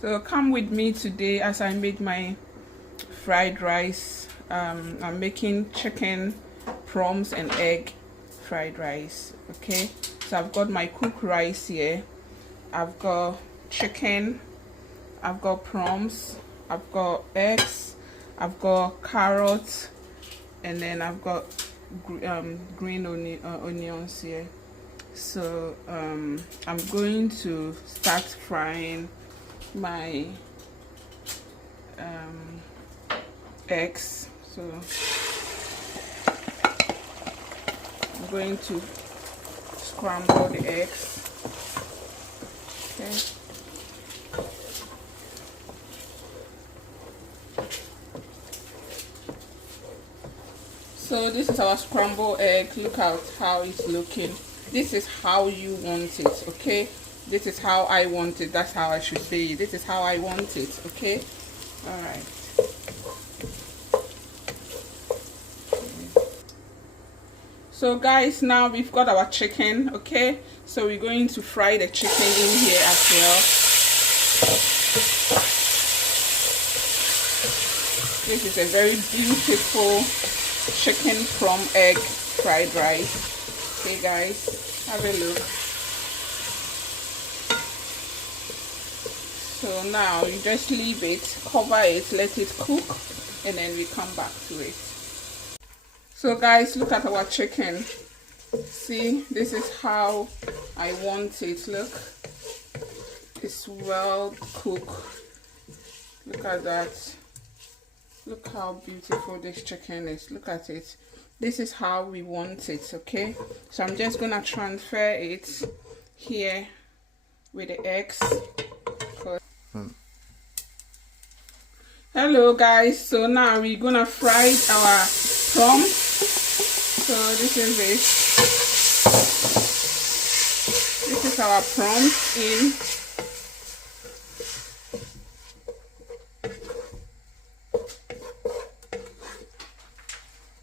So come with me today as I make my fried rice. I'm making chicken, prawns and egg fried rice. Okay, so I've got my cooked rice here. I've got chicken, I've got prawns, I've got eggs, I've got carrots, and then I've got green onions here. So I'm going to start frying my eggs. So I'm going to scramble the eggs. Okay. So this is our scrambled egg. Look at how it's looking. This is how you want it, okay? This is how I want it. That's how I should say it. This is how I want it, okay? All right. So guys, now we've got our chicken, okay? So we're going to fry the chicken in here as well. This is a very beautiful chicken plum egg fried rice. Okay guys, have a look. So now you just leave it, cover it, let it cook, and then we come back to it. So guys, look at our chicken. See, this is how I want it. Look, it's well cooked. Look at that. Look how beautiful this chicken is. Look at it. This is how we want it, okay? So I'm just gonna transfer it here with the eggs. Hello guys, so now we're gonna fry our prawns. So this is it. This is our prawns in.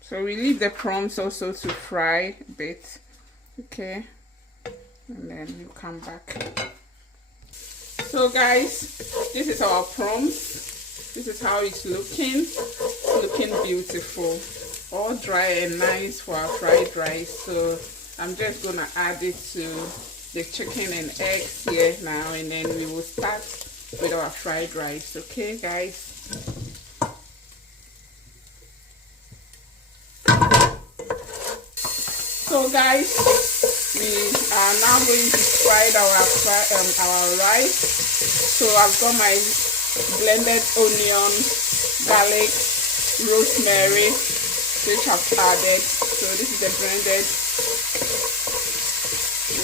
So we leave the prawns also to fry a bit, okay, and then you come back. So guys, this is our prawns. This is how it's looking. It's looking beautiful, all dry and nice for our fried rice. So I'm just gonna add it to the chicken and eggs here now, and then we will start with our fried rice, okay guys? So guys, we are now going to fry our rice. So I've got my blended onion, garlic, rosemary, which I've added. So this is the blended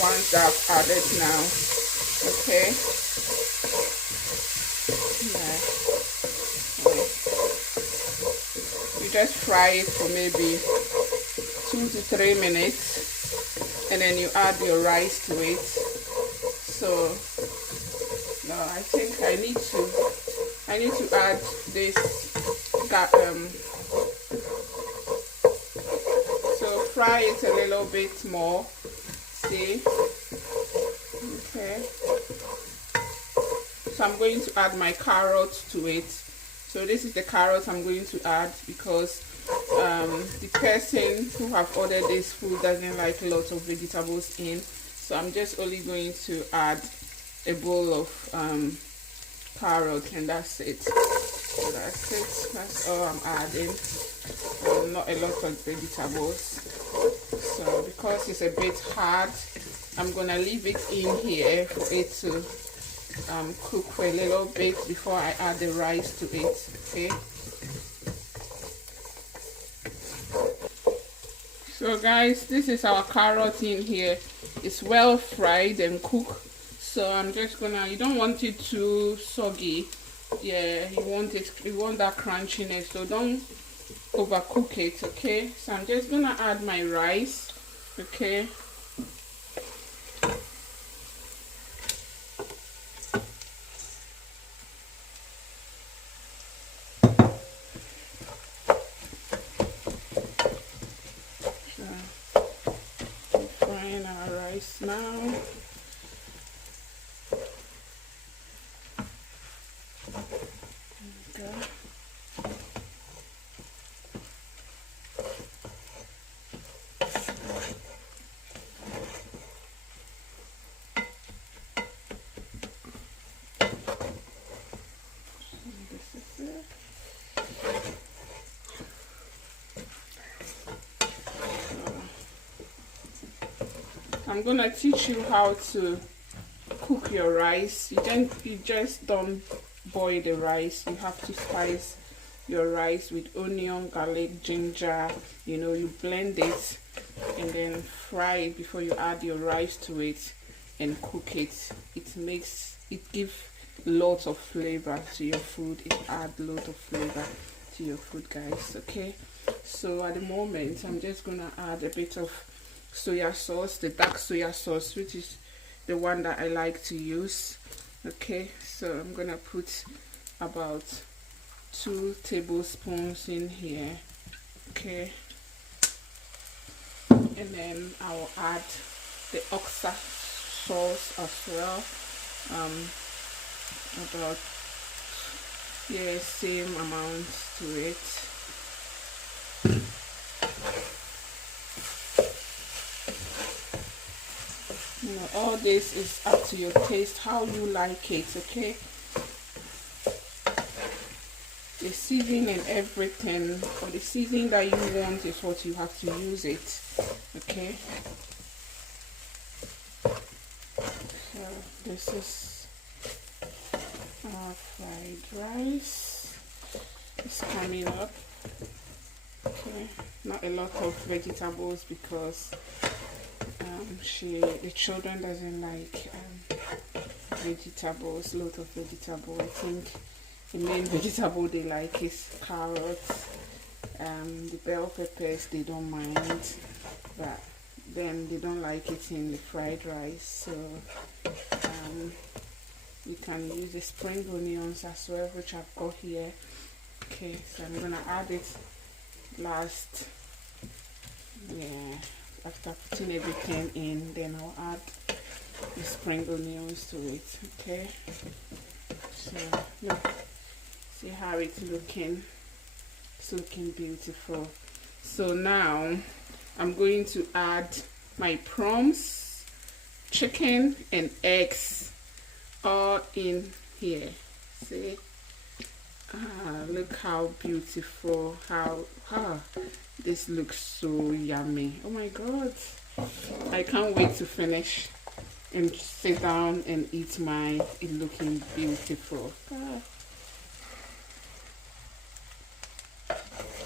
ones that I've added now. Okay. You just fry it for maybe 2 to 3 minutes, and then you add your rice to it. So now I think I need to add this so fry it a little bit more. See, okay. So I'm going to add my carrots to it. So this is the carrots I'm going to add because the person who have ordered this food doesn't like lots of vegetables in, so I'm just only going to add a bowl of carrot, and that's it. So that's it. That's all I'm adding. Not a lot of vegetables. So because it's a bit hard, I'm gonna leave it in here for it to cook for a little bit before I add the rice to it. Okay. So guys, this is our carrot in here. It's well fried and cooked. So I'm just gonna, you don't want it too soggy. Yeah, you want that crunchiness, so don't overcook it, okay? So I'm just gonna add my rice, okay? Frying our rice now. Okay. I'm gonna teach you how to cook your rice. You just don't boil the rice. You have to spice your rice with onion, garlic, ginger. You blend it and then fry it before you add your rice to it and cook it. It gives lots of flavor to your food. It adds lots of flavor to your food, guys. Okay, so at the moment I'm just gonna add a bit of soya sauce, the dark soya sauce, which is the one that I like to use. Okay, so I'm gonna put about 2 tablespoons in here. Okay, and then I'll add the oxa sauce as well, about same amount to it. All this is up to your taste, how you like it. Okay, the seasoning and everything, or the seasoning that you want is what you have to use it. Okay, so this is our fried rice. It's coming up. Okay, not a lot of vegetables because the children doesn't like vegetables, lot of vegetable. I think the main vegetable they like is carrots, the bell peppers they don't mind, but then they don't like it in the fried rice. So you can use the spring onions as well, which I've got here. Okay, so I'm gonna add it last. After putting everything in, then I'll add the spring onions to it. Okay, so look, see how it's looking. It's looking beautiful. So now I'm going to add my prawns, chicken and eggs all in here. See, look how beautiful, how this looks so yummy. Oh my god, I can't wait to finish and sit down and eat mine. It's looking beautiful.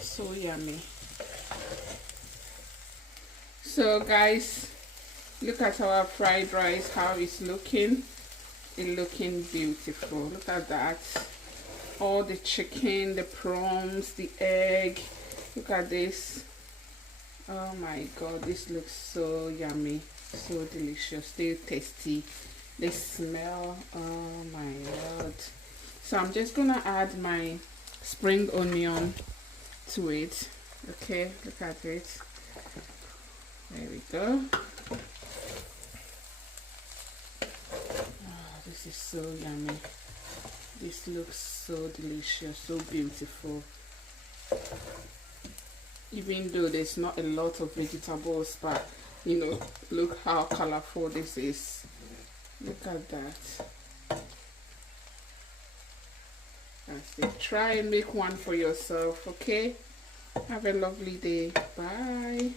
So yummy. So guys, look at our fried rice, how it's looking. It's looking beautiful. Look at that. All the chicken, the prawns, the egg. Look at this. Oh my god, this looks so yummy, so delicious, so tasty. The smell, oh my god. So I'm just gonna add my spring onion to it. Okay, look at it. There we go. Oh, this is so yummy. This looks so delicious, so beautiful. Even though there's not a lot of vegetables, but look how colorful this is. Look at that. That's it. Try and make one for yourself. Okay, have a lovely day. Bye.